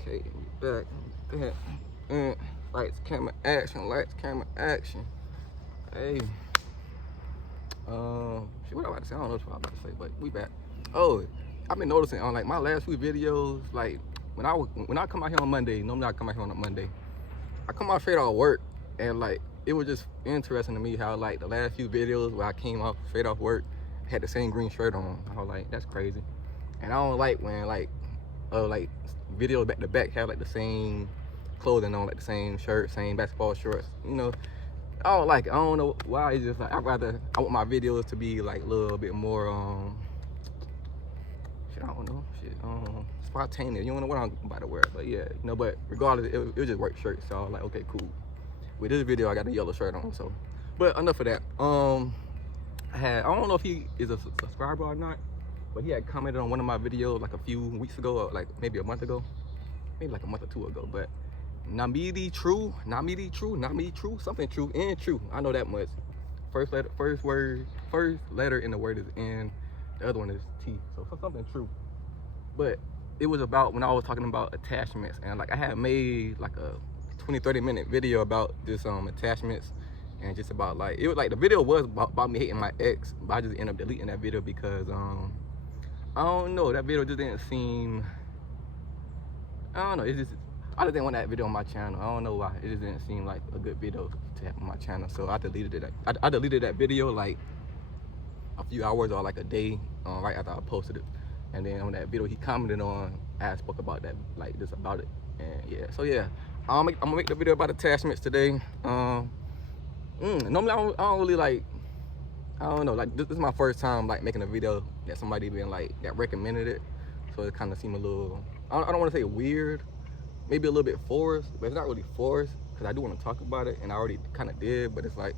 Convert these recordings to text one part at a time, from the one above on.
Okay, back. Lights, camera, action. Lights, camera, action. Hey, shit, what I about to say? I don't know what I'm about to say, but we back. Oh, I've been noticing on like my last few videos, like when I come out here on Monday, normally I come out here on a Monday. I come out straight out of work, and like it was just interesting to me how like the last few videos where I came off straight off work had the same green shirt on. I was like, that's crazy, and I don't like when like videos back to back have like the same clothing on, like the same shirt, same basketball shorts. You know, I don't like it. I don't know why. It's just like I want my videos to be like a little bit more shit. I don't know shit. Spontaneous. You don't know what I'm about to wear, but yeah, you know. But regardless, it was just white shirt. So I was like, okay, cool. With this video, I got a yellow shirt on. So, but enough of that. I don't know if he is a subscriber or not, but he had commented on one of my videos like a few weeks ago, or like maybe a month ago, maybe like a month or two ago. But Namidi true, something true and true. I know that much. First letter in the word is N. The other one is T. So something true. But it was about when I was talking about attachments, and like I had made like a 20-30 minute video about this attachments, and just about like it was like the video was about me hating my ex, but I just ended up deleting that video because I don't know, that video just didn't seem, I don't know, it's just, I just didn't want that video on my channel. I don't know why. It just didn't seem like a good video to have on my channel, so I deleted it. I deleted that video like a few hours or like a day right after I posted it. And then on that video he commented on, I spoke about that, like just about it. And yeah, so yeah, I'm gonna make the video about attachments today. Normally I don't really like, I don't know, like this is my first time like making a video that somebody been like that recommended it, so it kind of seemed a little, I don't want to say weird, maybe a little bit forced, but it's not really forced because I do want to talk about it, and I already kind of did, but it's like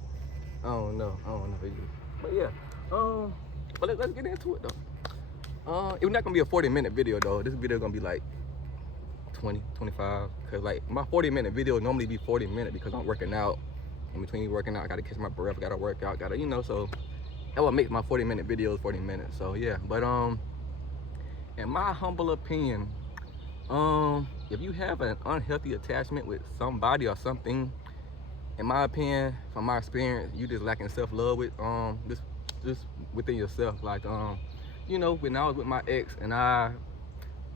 I don't know. But yeah, but let's get into it though. It's not gonna be a 40-minute video though. This video gonna be like 20, 25, because like my 40-minute video normally be 40 minutes because I'm working out. In between working out, I gotta catch my breath, gotta work out, gotta, you know, so that what makes my 40-minute videos 40 minutes. So yeah, but in my humble opinion, if you have an unhealthy attachment with somebody or something, in my opinion, from my experience, you just lacking self-love with just within yourself. Like you know, when I was with my ex, and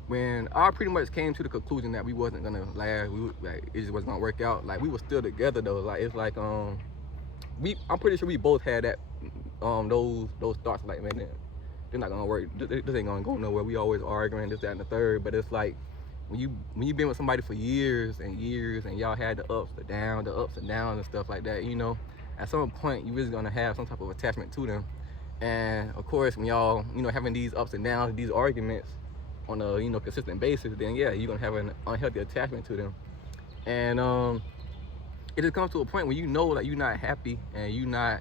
when I pretty much came to the conclusion that we wasn't gonna last, like it just wasn't gonna work out. Like we were still together though. Like it's like I'm pretty sure we both had that those thoughts like, man, they're not gonna work. This ain't gonna go nowhere. We always arguing this, that, and the third. But it's like when you've been with somebody for years and years, and y'all had the ups, the downs, and stuff like that, you know, at some point you really gonna have some type of attachment to them. And of course, when y'all, you know, having these ups and downs, these arguments on a, you know, consistent basis, then yeah, you're gonna have an unhealthy attachment to them. And it just comes to a point where you know that you're not happy and you're not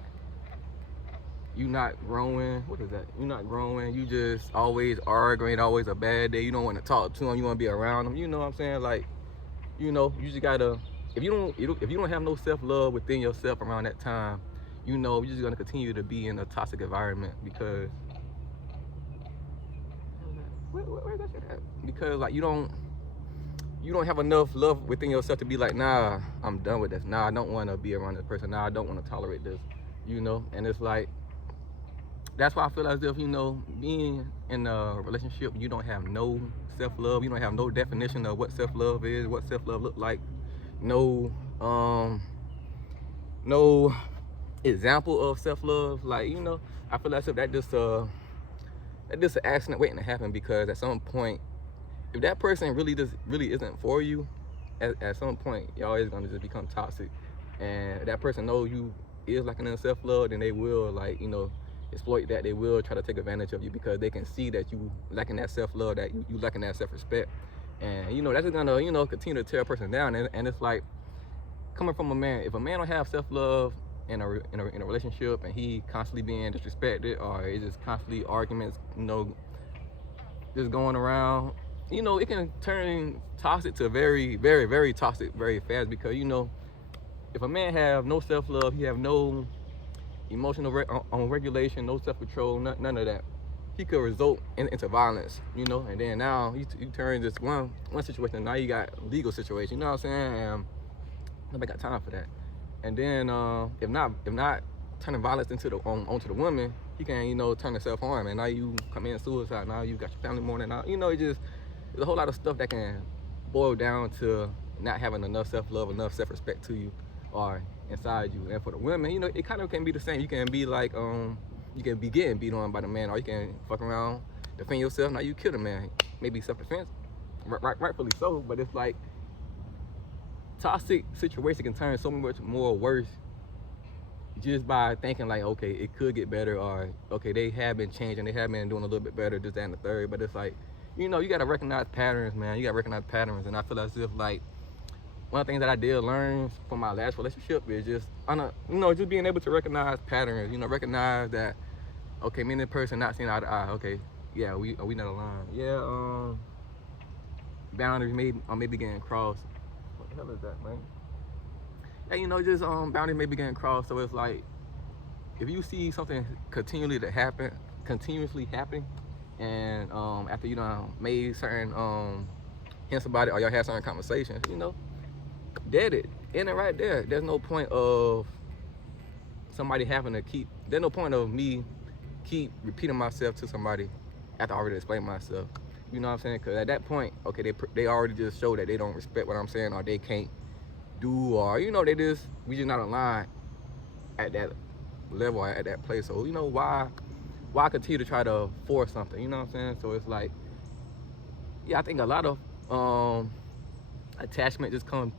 growing. What is that? You're not growing. You just always arguing, always a bad day. You don't want to talk to them. You want to be around them. You know what I'm saying? Like, you know, you just gotta. If you don't have no self-love within yourself around that time, you know, you're just gonna continue to be in a toxic environment because. Where's that shit at? Because like you don't have enough love within yourself to be like, nah, I'm done with this. Nah, I don't want to be around this person. Nah, I don't want to tolerate this. You know, and it's like, that's why I feel as if, you know, being in a relationship, you don't have no self-love. You don't have no definition of what self-love is, what self-love look like. No example of self-love. Like, you know, I feel as if that just an accident waiting to happen, because at some point, if that person really isn't for you, at some point y'all is gonna just become toxic. And if that person knows you is lacking in self-love, then they will, like, you know, exploit that. They will try to take advantage of you because they can see that you lacking that self-love, that you lacking that self-respect. And you know, that's just gonna, you know, continue to tear a person down. And it's like, coming from a man, if a man don't have self-love in a relationship, and he constantly being disrespected, or it's just constantly arguments, you know, just going around, you know, it can turn toxic to very, very, very toxic very fast. Because, you know, if a man have no self-love, he have no emotional regulation, no self-control, none of that, he could result into violence, you know. And then now you turn this one situation, now you got legal situation, you know what I'm saying? And nobody got time for that. And then if not turning violence into onto the woman, he can, you know, turn to self-harm, and now you commit suicide. Now you got your family mourning. Now, you know, there's a whole lot of stuff that can boil down to not having enough self-love, enough self-respect to you or inside you. And for the women, you know, it kind of can be the same. You can be like, you can be getting beat on by the man, or you can fuck around, defend yourself. Now you kill the man. Maybe self-defense, rightfully so, but it's like toxic situation can turn so much more worse just by thinking like, okay, it could get better, or okay, they have been changing, they have been doing a little bit better, this, that, and the third. But it's like, you know, you gotta recognize patterns, man. You gotta recognize patterns, and I feel as if like one of the things that I did learn from my last relationship is just, you know, just being able to recognize patterns. You know, recognize that, okay, me and this person not seeing eye to eye. Okay, yeah, we not aligned. Yeah, boundaries maybe getting crossed. What the hell is that, man? Yeah, you know, just boundaries may be getting crossed. So it's like, if you see something continuously happening, and after you done made certain hints about it, or y'all had certain conversations, you know, dead it, end it right there. There's no point of somebody having to there's no point of me keep repeating myself to somebody after I already explained myself. You know what I'm saying? Because at that point, okay, they already just show that they don't respect what I'm saying, or they can't do, or, you know, we just not aligned at that level, at that place. So, you know, why continue to try to force something? You know what I'm saying? So it's like, yeah, I think a lot of attachment just come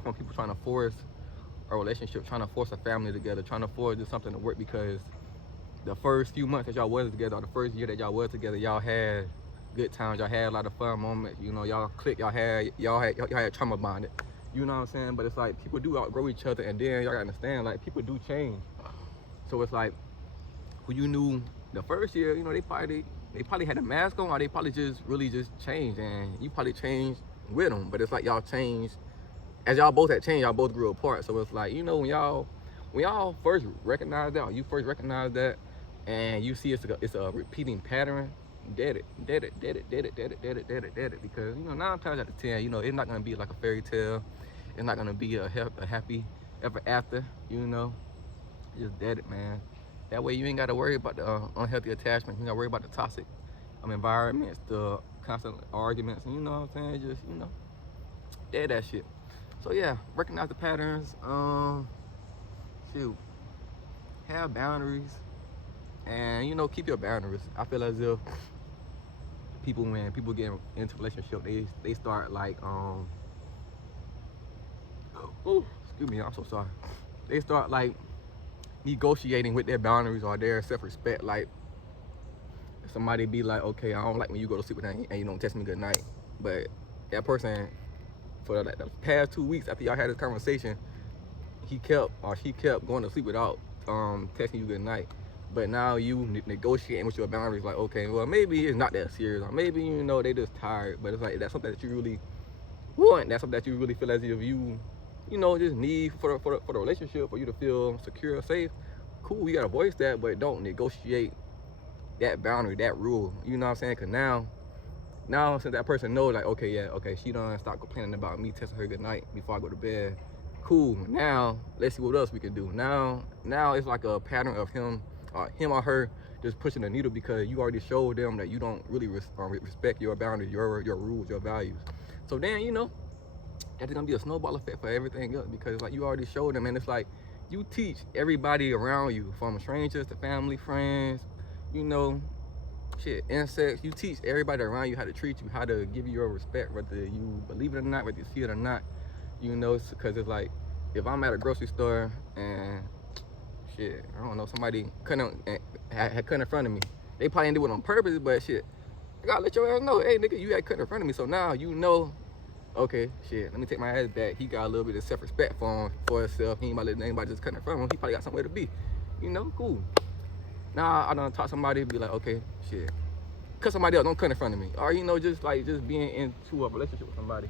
from people trying to force a relationship, trying to force a family together, trying to force just something to work, because the first few months that y'all was together, or the first year that y'all was together, y'all had good times, y'all had a lot of fun moments, you know, y'all clicked, y'all had trauma bonded. You know what I'm saying? But it's like, people do outgrow each other, and then y'all gotta understand, like, people do change. So it's like, who you knew the first year, you know, they probably had a mask on, or they probably just really just changed, and you probably changed with them. But it's like y'all changed, as y'all both had changed, y'all both grew apart. So it's like, you know, when y'all first recognize that, or you first recognize that, and you see it's a repeating pattern, dead it. Because, you know, 9 times out of 10, you know, it's not gonna be like a fairy tale. It's not gonna be a happy ever after, you know. Just dead it, man. That way you ain't gotta worry about the unhealthy attachment. You gotta worry about the toxic environments, the constant arguments, and, you know what I'm saying? Just, you know, dead that shit. So yeah, recognize the patterns. Shoot, have boundaries, and, you know, keep your boundaries. I feel as if when people get into relationship, they start like excuse me, I'm so sorry. They start like negotiating with their boundaries or their self-respect. Like, somebody be like, okay, I don't like when you go to sleep with that and you don't text me good night. But that person, for like the past 2 weeks after y'all had this conversation, she kept going to sleep without texting you good night. But now you negotiating with your boundaries, like, okay, well, maybe it's not that serious, or maybe, you know, they just tired. But it's like, that's something that you really want. That's something that you really feel as if you know, just need for the relationship, for you to feel secure, safe. Cool, you gotta voice that, but don't negotiate that boundary, that rule. You know what I'm saying? Cause now since that person knows, like, okay, yeah, okay, she done stop complaining about me texting her good night before I go to bed. Cool. Now let's see what else we can do. Now it's like a pattern of him or her just pushing the needle, because you already showed them that you don't really respect your boundaries, your rules, your values. So then, you know, that's gonna be a snowball effect for everything else, because like you already showed them. And it's like, you teach everybody around you, from strangers to family, friends, you know, shit, insects. You teach everybody around you how to treat you, how to give you your respect, whether you believe it or not, whether you see it or not. You know, because it's like, if I'm at a grocery store and shit, I don't know, somebody had cut in front of me, they probably didn't do it on purpose, but shit, I gotta let your ass know, hey nigga, you had cut in front of me. So now you know, okay, shit, let me take my ass back. He got a little bit of self-respect for himself. He ain't about to let anybody just cut in front of him. He probably got somewhere to be. You know, cool. Now I done talk to somebody, be like, okay, shit, cut somebody else, don't cut in front of me. Or, you know, just being into a relationship with somebody,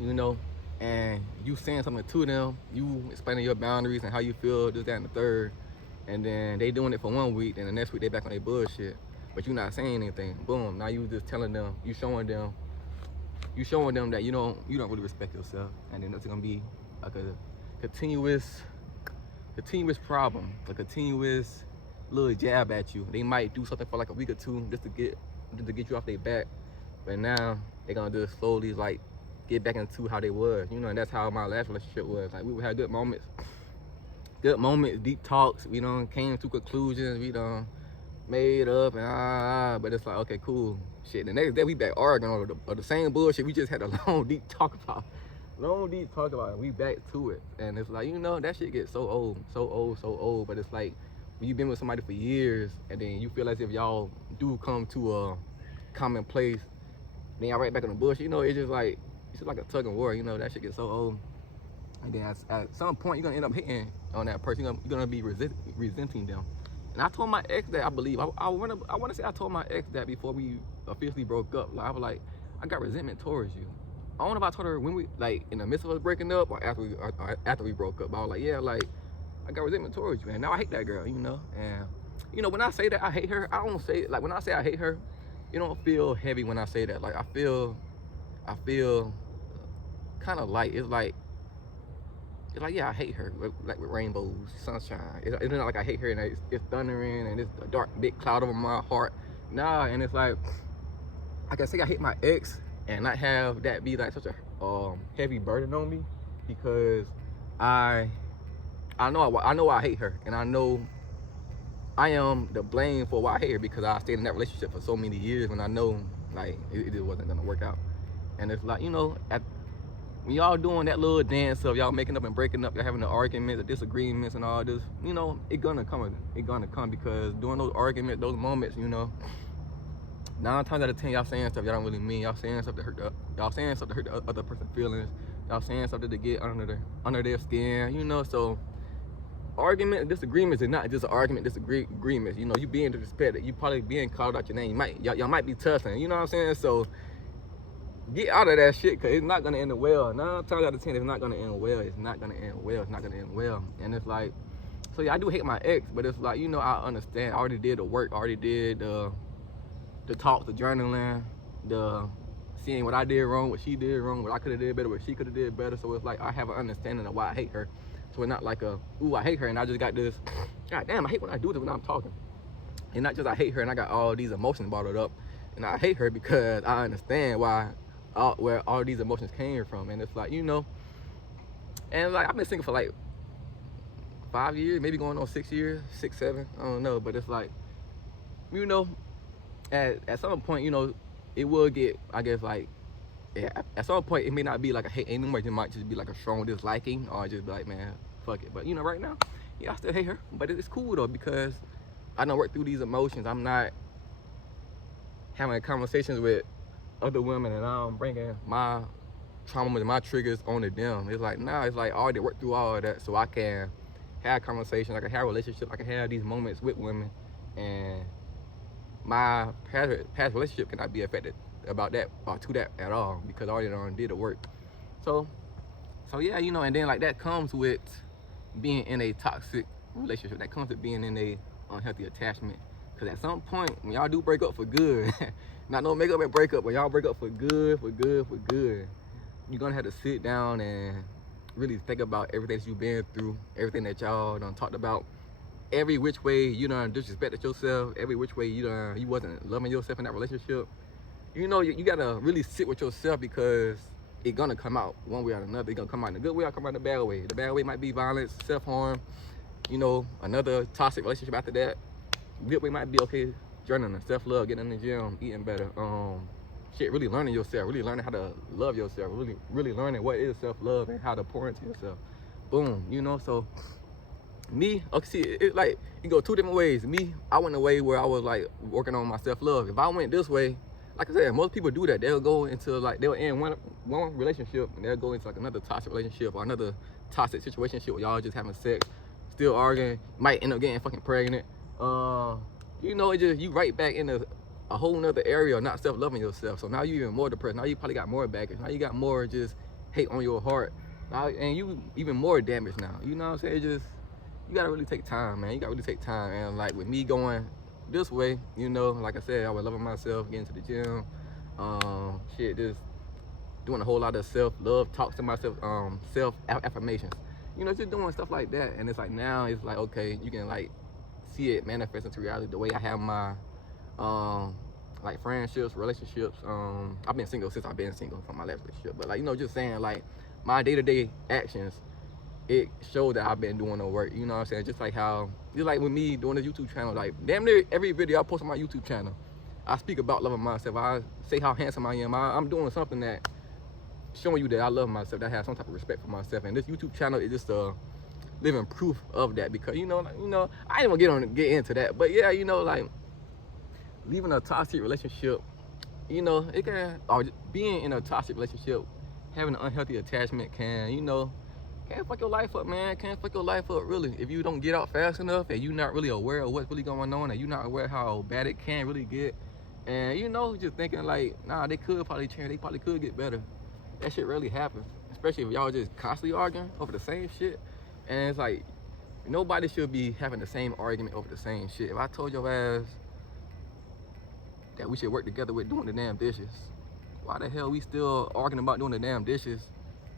you know, and you saying something to them, you explaining your boundaries and how you feel, this, that, and the third, and then they doing it for 1 week, and the next week they back on their bullshit. but you're not saying anything. Boom, now you just telling them, you showing them that you don't really respect yourself, and then that's gonna be like a continuous problem, a continuous little jab at you. They might do something for like a week or two just to get you off their back, but now they're gonna just slowly like get back into how they was, you know. And that's how my last relationship was. Like, we would have good moments, deep talks. We done came to conclusions. We done made up and but it's like, okay, cool. Shit, the next day we back arguing over the same bullshit we just had a long deep talk about. And we back to it. And it's like, you know, that shit gets so old. But it's like, when you've been with somebody for years and then you feel as if y'all do come to a common place, then y'all right back on the bullshit, you know. It's just like a tug of war, you know. That shit gets so old. And then at some point you're gonna end up hitting on that person. You're gonna be resenting them. And I told my ex that, I believe, I wanna say I told my ex that before we officially broke up. Like, I was like, I got resentment towards you. I don't know if I told her when we, like, in the midst of us breaking up or after we broke up. But I was like, yeah, like, I got resentment towards you, and now I hate that girl, you know. And you know, when I say that I hate her, I don't say, like, when I say I hate her, it don't feel heavy when I say that. Like, I feel kind of light. It's like, yeah, I hate her, with rainbows, sunshine. It's not like I hate her and it's thundering and it's a dark, big cloud over my heart. Nah, and it's like, I can say I hate my ex and not have that be like such a heavy burden on me, because I know I hate her, and I know I am the blame for why I hate her, because I stayed in that relationship for so many years when I know, like, it just wasn't gonna work out. And it's like, you know, when y'all doing that little dance of y'all making up and breaking up, y'all having the arguments, the disagreements and all this, you know, it gonna come, because during those arguments, those moments, you know, 9 times out of 10 y'all saying stuff y'all don't really mean. Y'all saying stuff to hurt the other person's feelings. Y'all saying something to get under their skin, you know. So argument and disagreements is not just an argument, disagreements. You know, you being disrespected, you probably being called out your name. Y'all might be tussling, you know what I'm saying? So get out of that shit, because it's not gonna end well. 9 times out of 10, it's not gonna end well. It's not gonna end well. And it's like, so yeah, I do hate my ex, but it's like, you know, I understand. I already did the work. I already did the talk, the journaling, the seeing what I did wrong, what she did wrong, what I could have did better, what she could have did better. So it's like, I have an understanding of why I hate her. So it's not like ooh, I hate her and I just got this, God damn, I hate when I do this when I'm talking. And not just I hate her and I got all these emotions bottled up. And I hate her because I understand where all these emotions came from. And it's like, you know, and like, I've been single for like 5 years, maybe going on 6 years, 6, 7, I don't know. But it's like, you know, at some point, you know, it will get, I guess, like, yeah, at some point it may not be like a hate anymore. It might just be like a strong disliking, or just be like, man, fuck it. But you know, right now, yeah, I still hate her, but it's cool though, because I don't work through these emotions. I'm not having conversations with other women and I'm bringing my trauma and my triggers onto them. It's like, nah, it's like I already worked through all of that, so I can have conversations, I can have relationships, I can have these moments with women, and my past relationship cannot be affected about that or to that at all, because I already done did the work. So yeah, you know, and then like that comes with being in a toxic relationship. That comes with being in a unhealthy attachment. Because at some point, when y'all do break up for good, not no make up and break up, when y'all break up for good, you're gonna have to sit down and really think about everything that you've been through, everything that y'all done talked about, every which way you done disrespected yourself, every which way you wasn't loving yourself in that relationship. You know, you gotta really sit with yourself, because it's gonna come out one way or another. It's gonna come out in a good way or come out in a bad way. The bad way might be violence, self-harm, you know, another toxic relationship after that. Good way might be, okay, journaling, self-love, getting in the gym, eating better, really learning yourself, really learning how to love yourself, really learning what is self-love and how to pour into yourself. Boom, you know. So me, okay, see, it like, it go 2 different ways. Me, I went a way where I was like working on my self-love. If I went this way, like I said, most people do that. They'll go into like, they'll end one relationship and they'll go into like another toxic relationship or another toxic situation where y'all just having sex, still arguing, might end up getting fucking pregnant. You know, it just, you right back into a whole nother area of not self-loving yourself. So now you even more depressed. Now you probably got more baggage. Now you got more just hate on your heart. Now, and you even more damaged now. You know what I'm saying? It just, you gotta really take time, man. You gotta really take time. And like with me going this way, you know, like I said, I was loving myself, getting to the gym, shit, just doing a whole lot of self-love talks to myself, self-affirmations, you know, just doing stuff like that. And it's like now it's like, okay, you can like see it manifest into reality the way I have my like friendships, relationships. I've been single since I've been single from my last relationship, but like, you know, just saying like my day-to-day actions, it shows that I've been doing the work, you know what I'm saying? Just like with me doing this YouTube channel, like damn near every video I post on my YouTube channel, I speak about loving myself. I say how handsome I am. I'm doing something that showing you that I love myself, that I have some type of respect for myself. And this YouTube channel is just a living proof of that, because you know, I didn't want to get into that, but yeah, you know, like leaving a toxic relationship, you know, it can, or being in a toxic relationship, having an unhealthy attachment can, you know, can fuck your life up, man. Can fuck your life up, really. If you don't get out fast enough and you're not really aware of what's really going on, and you're not aware how bad it can really get, and you know, just thinking like, nah, they could probably change, they probably could get better. That shit really happens, especially if y'all just constantly arguing over the same shit. And it's like, nobody should be having the same argument over the same shit. If I told your ass that we should work together with doing the damn dishes, why the hell we still arguing about doing the damn dishes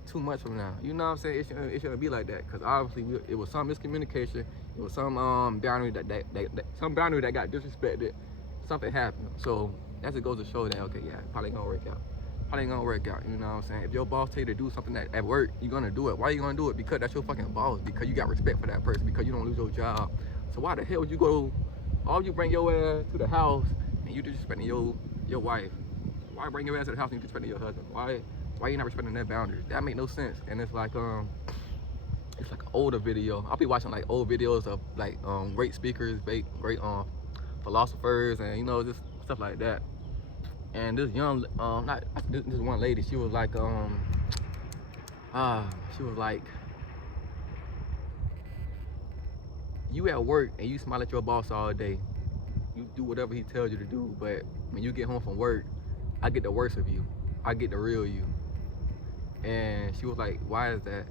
2 months from now? You know what I'm saying? It shouldn't be like that, because obviously it was some miscommunication. It was some boundary some boundary that got disrespected. Something happened. So that just goes to show that, okay, yeah, it probably ain't gonna work out. Probably ain't gonna work out. You know what I'm saying? If your boss tell you to do something at work, you're gonna do it. Why you gonna do it? Because that's your fucking boss. Because you got respect for that person. Because you don't lose your job. So why the hell would you go? All you bring your ass to the house and you disrespecting your wife? Why bring your ass to the house and you disrespecting your husband? Why you not respecting that boundary? That make no sense. And it's like an older video. I'll be watching like old videos of like great speakers, great philosophers, and you know, just stuff like that. And this young this one lady, she was like you at work and you smile at your boss all day, you do whatever he tells you to do, but when you get home from work, I get the worst of you, I get the real you. And she was like, why is that?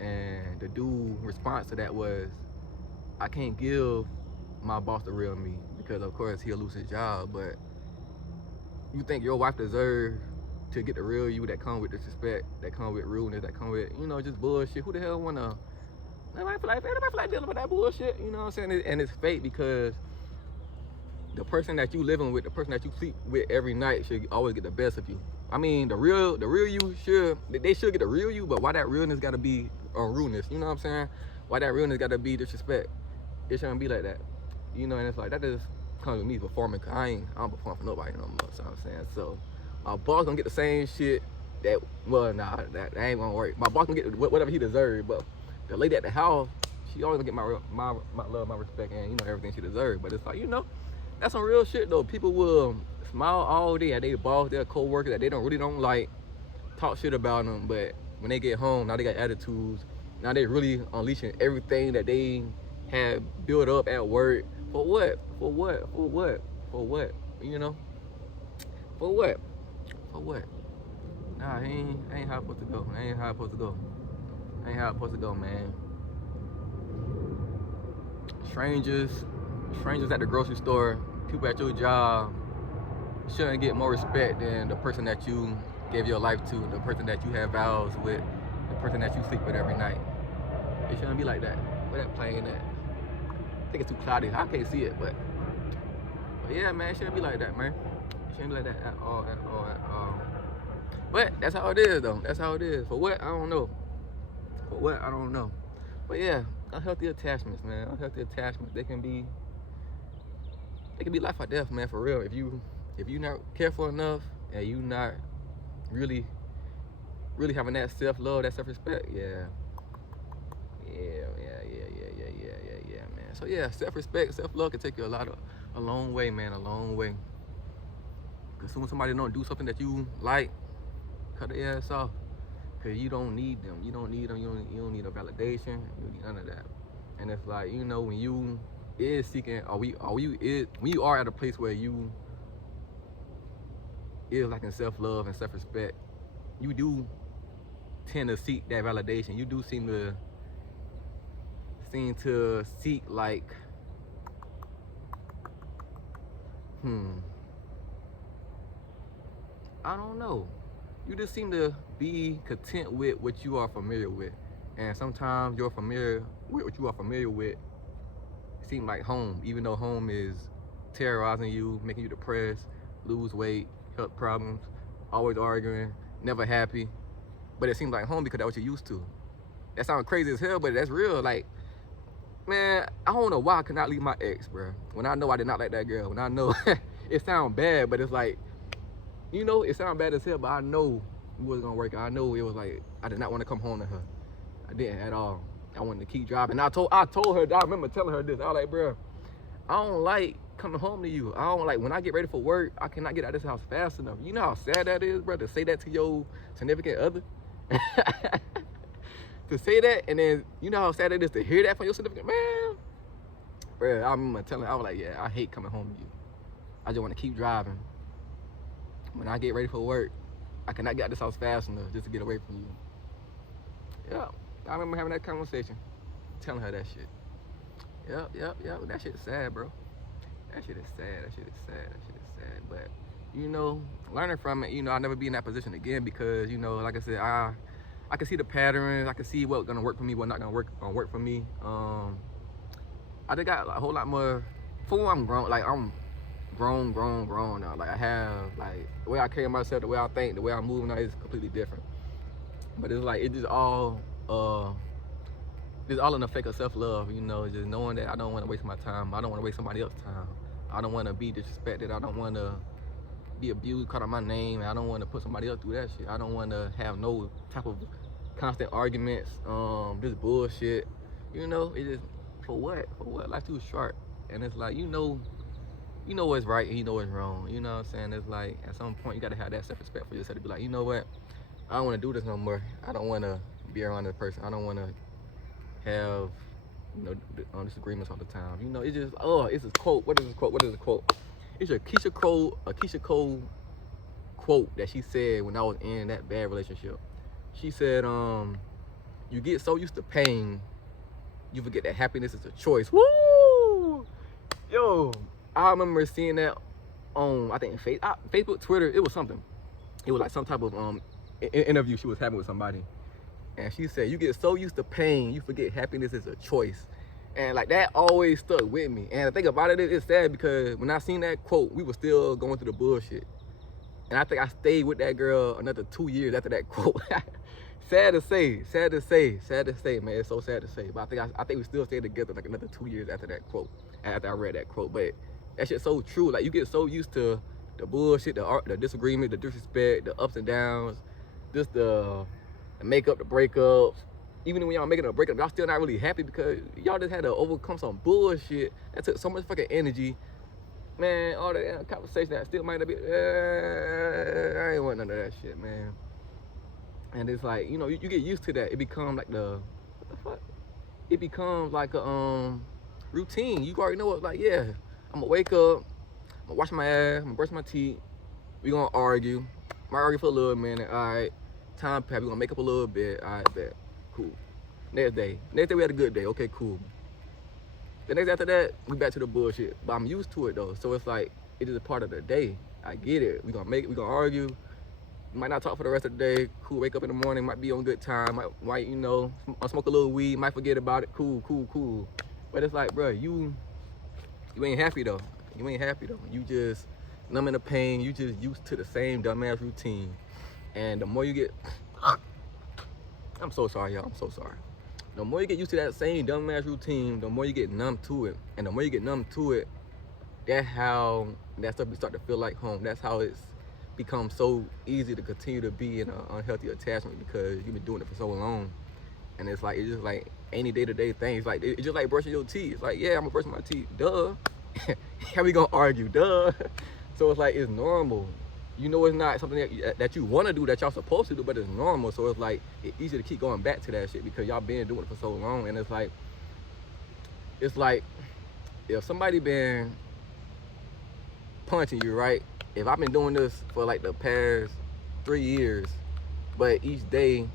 And the dude response to that was, I can't give my boss the real me, because of course he'll lose his job. But you think your wife deserves to get the real you that come with disrespect, that come with rudeness, that come with, you know, just bullshit? Who the hell wanna, nobody feel like dealing with that bullshit, you know what I'm saying? And it's fake, because the person that you living with, the person that you sleep with every night should always get the best of you. I mean, the real you they should get the real you, but why that realness gotta be rudeness? You know what I'm saying? Why that realness gotta be disrespect? It shouldn't be like that, you know. And it's like, that just comes with me performing, cause I don't perform for nobody no more. So I'm saying, so my boss gonna get the same shit that, well, nah, that ain't gonna work. My boss gonna get whatever he deserves, but the lady at the house, she always gonna get my love, my respect, and you know, everything she deserves. But it's like, you know, that's some real shit though. People will smile all day at their boss, their co-workers that they really don't like, talk shit about them, but when they get home, now they got attitudes. Now they really unleashing everything that they had built up at work. For what? For what? For what? For what? You know? For what? For what? Nah, ain't how it's supposed to go. Ain't how it's supposed to go. Ain't how it's supposed to go, man. Strangers at the grocery store, people at your job shouldn't get more respect than the person that you gave your life to, the person that you have vows with, the person that you sleep with every night. It shouldn't be like that. Where that plane at? I think it's too cloudy. I can't see it, but yeah, man, it shouldn't be like that, man. It shouldn't be like that at all. But that's how it is, though. That's how it is. For what? I don't know. For what? I don't know. But yeah, unhealthy attachments, man. Unhealthy attachments, they can be life or death, man, for real. If you not careful enough and you not really having that self-love, that self-respect, yeah, man. So yeah, self-respect, self-love can take you a long way, man, a long way. Cause soon somebody don't do something that you like, cut their ass off. Cause you don't need them. You don't need a validation. You don't need none of that. And it's like, you know, when you is seeking, when you are at a place where you is like in self-love and self-respect, you do tend to seek that validation. You do seem to seek like I don't know. You just seem to be content with what you are familiar with. And sometimes you're familiar with what you are familiar with seem like home, even though home is terrorizing you, making you depressed, lose weight, health problems, always arguing, never happy. But it seems like home because that's what you're used to. That sounds crazy as hell, but that's real. Like, man, I don't know why I could not leave my ex, bro. When I know I did not like that girl. When I know it sounds bad, but it's like, you know, it sounds bad as hell, but I know it wasn't gonna work. I know it was like, I did not want to come home to her. I didn't at all. I wanted to keep driving. I told her, I remember telling her this. I was like, bro, I don't like coming home to you. I don't like, when I get ready for work, I cannot get out of this house fast enough. You know how sad that is, bro, to say that to your significant other? To say that, and then you know how sad it is to hear that from your significant man? Bro, I remember telling her, I was like, yeah, I hate coming home to you. I just want to keep driving. When I get ready for work, I cannot get out of this house fast enough just to get away from you. Yeah, I remember having that conversation, telling her that shit. Yep. That shit is sad, bro. That shit is sad. But, you know, learning from it, you know, I'll never be in that position again because, you know, like I said, I can see the patterns. I can see what's gonna work for me, what's not gonna work for me. I just got a whole lot more. For I'm grown, like I'm grown now. Like I have, like the way I carry myself, the way I think, the way I move now is completely different. But it's like it's all in the effect of self-love, you know, just knowing that I don't want to waste my time. I don't want to waste somebody else's time. I don't want to be disrespected. I don't want to be abused, called out my name. I don't want to put somebody else through that shit. I don't want to have no type of constant arguments, this bullshit. You know, it just, for what? Life's too short. And it's like, you know what's right and you know what's wrong. You know what I'm saying? It's like, at some point, you got to have that self-respect for yourself to be like, you know what? I don't want to do this no more. I don't want to be around this person. I don't want to have, you know, disagreements all the time. You know, it's just, it's a quote. What is this quote? It's a Keisha Cole quote that she said when I was in that bad relationship. She said, you get so used to pain, you forget that happiness is a choice. Woo! Yo, I remember seeing that on, I think, Facebook, Twitter. It was something. It was like some type of interview she was having with somebody. And she said, you get so used to pain, you forget happiness is a choice. And like that always stuck with me. And the thing about it, it's sad because when I seen that quote, we were still going through the bullshit. And I think I stayed with that girl another 2 years after that quote. Sad to say, man. It's so sad to say. But I think we still stayed together like another 2 years after that quote, after I read that quote. But that shit's so true. Like you get so used to the bullshit, the disagreement, the disrespect, the ups and downs, just the makeup, the breakups. Even when y'all making a breakup, y'all still not really happy because y'all just had to overcome some bullshit that took so much fucking energy. Man, all that conversation that still might not be, I ain't want none of that shit, man. And it's like, you know, you get used to that. It becomes like what the fuck? It becomes like a routine. You already know what, like, yeah, I'm gonna wake up, I'm gonna wash my ass, I'm gonna brush my teeth, we gonna argue. Might argue for a little minute, all right. Time pass, we gonna make up a little bit, all right, bet. Cool. Next day we had a good day, okay, cool. The next after that, we back to the bullshit. But I'm used to it though, so it's like, it is a part of the day. I get it. We gonna argue. Might not talk for the rest of the day. Cool, wake up in the morning, might be on good time. Might you know, smoke a little weed, might forget about it. Cool. But it's like, bro, you ain't happy though. You just numbing the pain. You just used to the same dumbass routine. And the more you get, I'm so sorry, y'all. I'm so sorry. The more you get used to that same dumbass routine, the more you get numb to it. And the more you get numb to it, that's how that stuff start to feel like home. That's how it's become so easy to continue to be in an unhealthy attachment because you've been doing it for so long. And it's just like any day-to-day things. Like it's just like brushing your teeth. It's like, yeah, I'm gonna brush my teeth. Duh. How we gonna argue? Duh. So it's like, it's normal. You know, it's not something that you want to do, that y'all supposed to do, but it's normal. So it's like, it's easy to keep going back to that shit because y'all been doing it for so long. And it's like if somebody been punching you, right? If I've been doing this for like the past 3 years, but each day,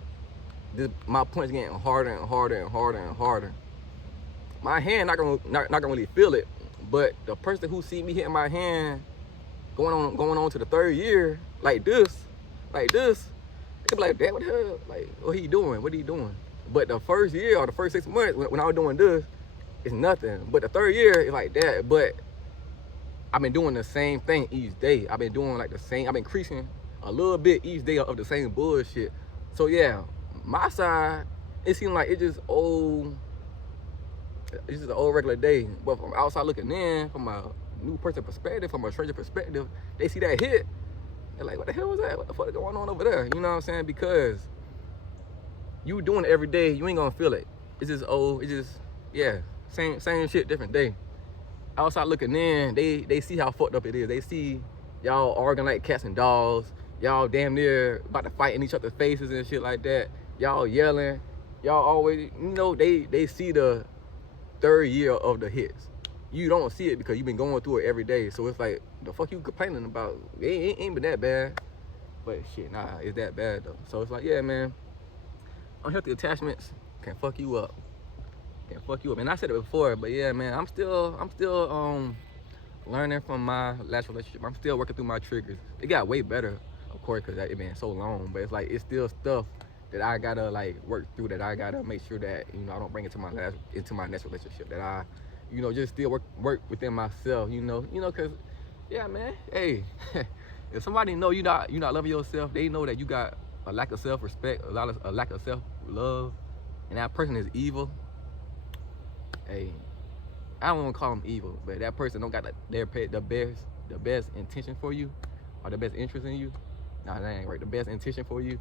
my punch getting harder and harder. My hand not gonna really feel it, but the person who see me hitting my hand going on to the 3rd year like this, they be like, damn, what the hell? Like, what he doing? What he doing? But the 1st year or the first 6 months when I was doing this, it's nothing. But the 3rd year, it's like that. But I've been doing the same thing each day. I've been doing like the same. I've been increasing a little bit each day of the same bullshit. So yeah, my side, it seemed like it's just old. It's just an old regular day. But from outside looking in, from a new person perspective, from a stranger perspective, they see that hit. They're like, what the hell was that? What the fuck is going on over there? You know what I'm saying? Because you doing it every day, you ain't gonna feel it. It's just old. It's just, yeah, same shit, different day. Outside looking in, they see how fucked up it is. They see y'all arguing like cats and dogs. Y'all damn near about to fight in each other's faces and shit like that. Y'all yelling. Y'all always, you know, they see the 3rd year of the hits. You don't see it because you've been going through it every day. So it's like, the fuck you complaining about? It ain't been that bad. But shit, nah, it's that bad though. So it's like, yeah, man, unhealthy attachments can fuck you up. Can fuck you up. And I said it before, but yeah, man, I'm still learning from my last relationship. I'm still working through my triggers. It got way better, of course, because it been so long. But it's like, it's still stuff that I gotta like work through, that I gotta make sure that, you know, I don't bring it to my next relationship, that I, you know, just still work within myself, you know, cause yeah, man, hey, if somebody know you not loving yourself, they know that you got a lack of self-respect, a lack of self-love, and that person is evil. Hey, I don't want to call them evil, but that person don't got the best intention for you, or the best interest in you. Nah, that ain't right. The best intention for you.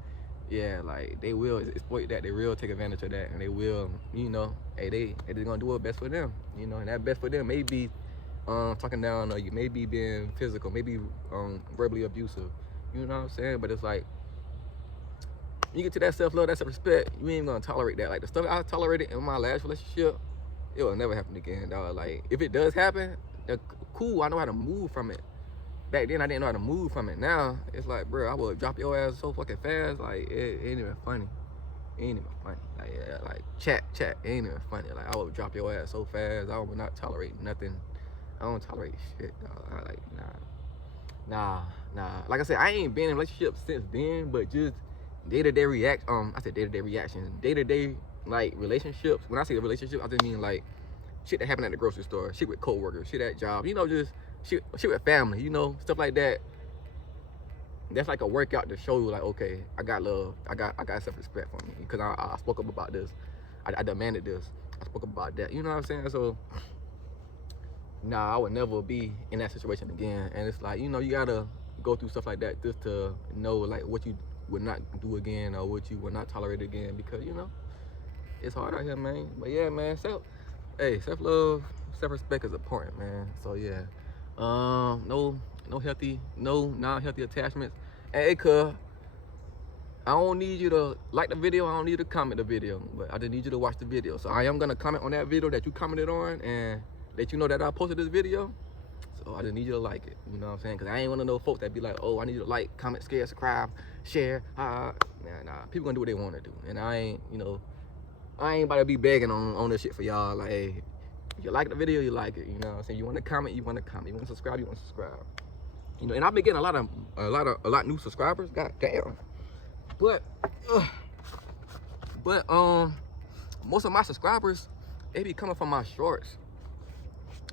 Yeah, like, they will exploit that. They will take advantage of that, and they will, you know, hey, they're gonna do what's best for them, you know. And that best for them may be talking down on you, maybe being physical, maybe verbally abusive. You know what I'm saying? But it's like, you get to that self-love, that self-respect, you ain't gonna tolerate that. Like, the stuff I tolerated in my last relationship, it will never happen again, dog. Like, if it does happen, cool, I know how to move from it. Back then, I didn't know how to move from it. Now, it's like, bro, I would drop your ass so fucking fast. Like, it ain't even funny. It ain't even funny. Like, yeah, like, chat, it ain't even funny. Like, I would drop your ass so fast. I would not tolerate nothing. I don't tolerate shit, dog. I like, nah. Like I said, I ain't been in a relationship since then, but just day-to-day reaction. I said day-to-day reactions. Day-to-day, like, relationships. When I say a relationship, I just mean, like, shit that happened at the grocery store, shit with coworkers, shit at job, you know, just shit with family, you know, stuff like that. That's like a workout to show you, like, okay, I got love, I got self-respect for me, because I spoke up about this, I demanded this, I spoke up about that, you know what I'm saying? So, nah, I would never be in that situation again. And it's like, you know, you gotta go through stuff like that just to know, like, what you would not do again, or what you would not tolerate again, because, you know, it's hard out here, man. But yeah, man, self-love, self-respect is important, man. So yeah, no non-healthy attachments. And hey, cuz, I don't need you to like the video, I don't need you to comment the video, but I just need you to watch the video. So I am gonna comment on that video that you commented on, and let you know that I posted this video. So I just need you to like it, you know what I'm saying? Because I ain't one of those folks that be like, oh, I need you to like, comment, subscribe, share. Nah. People gonna do what they want to do. And I ain't, you know, I ain't about to be begging on this shit for y'all. Like, hey, if you like the video, you like it. You know what I'm saying? You want to comment, you want to comment. You want to subscribe, you want to subscribe. You know, and I've been getting a lot new subscribers. God damn. But most of my subscribers, they be coming from my shorts.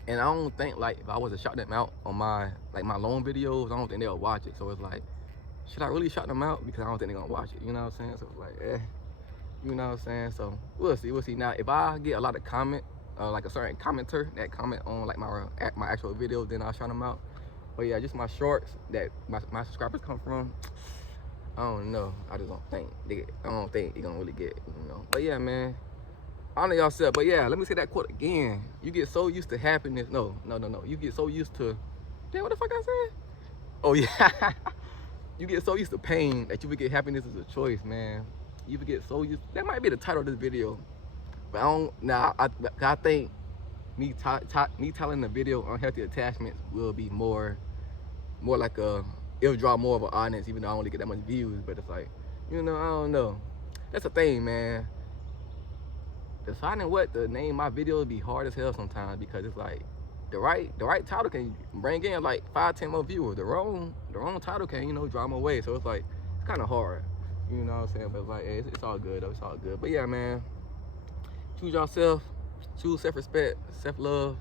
And I don't think, like, if I was to shout them out on my long videos, I don't think they'll watch it. So it's like, should I really shout them out? Because I don't think they're gonna watch it. You know what I'm saying? So it's like, you know what I'm saying? So we'll see. Now, if I get a lot of comment, like a certain commenter that comment on like my actual videos, then I'll shout them out. But yeah, just my shorts that my subscribers come from, I don't know. I just don't think they're gonna really get, you know. But yeah, man, honor yourself. But yeah, let me say that quote again. You get so used to happiness. No. You get so used to, damn, what the fuck I said? Oh yeah. You get so used to pain that you forget happiness is a choice, man. You forget so used. That might be the title of this video. But I think me telling the video unhealthy attachments will be more like it'll draw more of an audience, even though I don't really get that much views. But it's like, you know, I don't know. That's the thing, man. Deciding what to name my video would be hard as hell sometimes, because it's like the right title can bring in like 5-10 more viewers. The wrong title can, you know, draw them away. So it's like, it's kind of hard, you know what I'm saying? But it's like, hey, it's all good though, it's all good. But yeah, man, choose yourself, choose self-respect, self-love.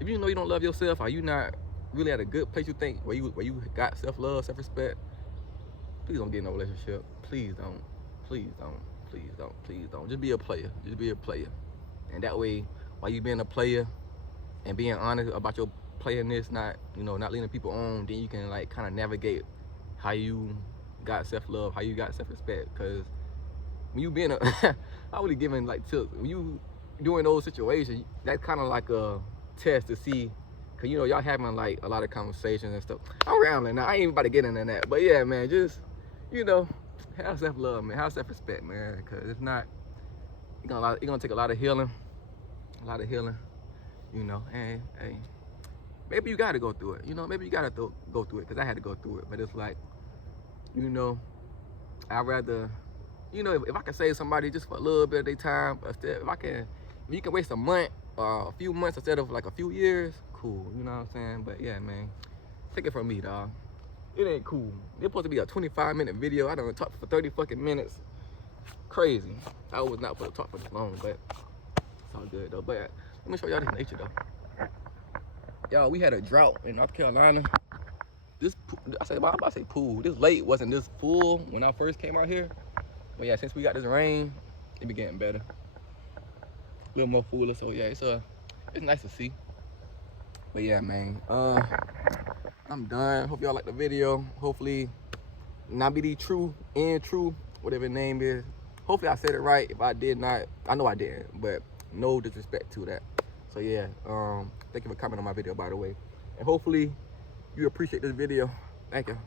If you know you don't love yourself, or you not really at a good place, you think where you got self-love, self-respect, please don't get in a relationship. Please don't, please don't, please don't, please don't. Just be a player, just be a player. And that way, while you being a player and being honest about your playerness, not, you know, not leading people on, then you can like kind of navigate how you got self-love, how you got self-respect. Because when you being a, I really giving like tips. When you doing those situations, that's kind of like a test to see, cause you know y'all having like a lot of conversations and stuff. I'm rambling now. I ain't even about to get into that. But yeah, man, just, you know, have self-love, man. Have self-respect, man. Cause if not, it's gonna take a lot of healing, you know. And hey, maybe you gotta go through it. You know, maybe you gotta go through it. Cause I had to go through it. But it's like, you know, I'd rather, you know, if I can save somebody just for a little bit of their time, if you can waste a month or a few months instead of like a few years, cool. You know what I'm saying? But yeah, man, take it from me, dog. It ain't cool. It's supposed to be a 25-minute video. I done talked for 30 fucking minutes. Crazy. I was not supposed to talk for this long, but it's all good though. But let me show y'all this nature though. Y'all, we had a drought in North Carolina. This, I'm about to say pool. This lake wasn't this full when I first came out here. But yeah, since we got this rain, it be getting better. A little more fuller, so yeah, it's nice to see. But yeah, man, I'm done. Hope y'all like the video. Hopefully, Nabidi True, whatever his name is. Hopefully I said it right. If I did not, I know I didn't, but no disrespect to that. So yeah, thank you for commenting on my video, by the way. And hopefully you appreciate this video. Thank you.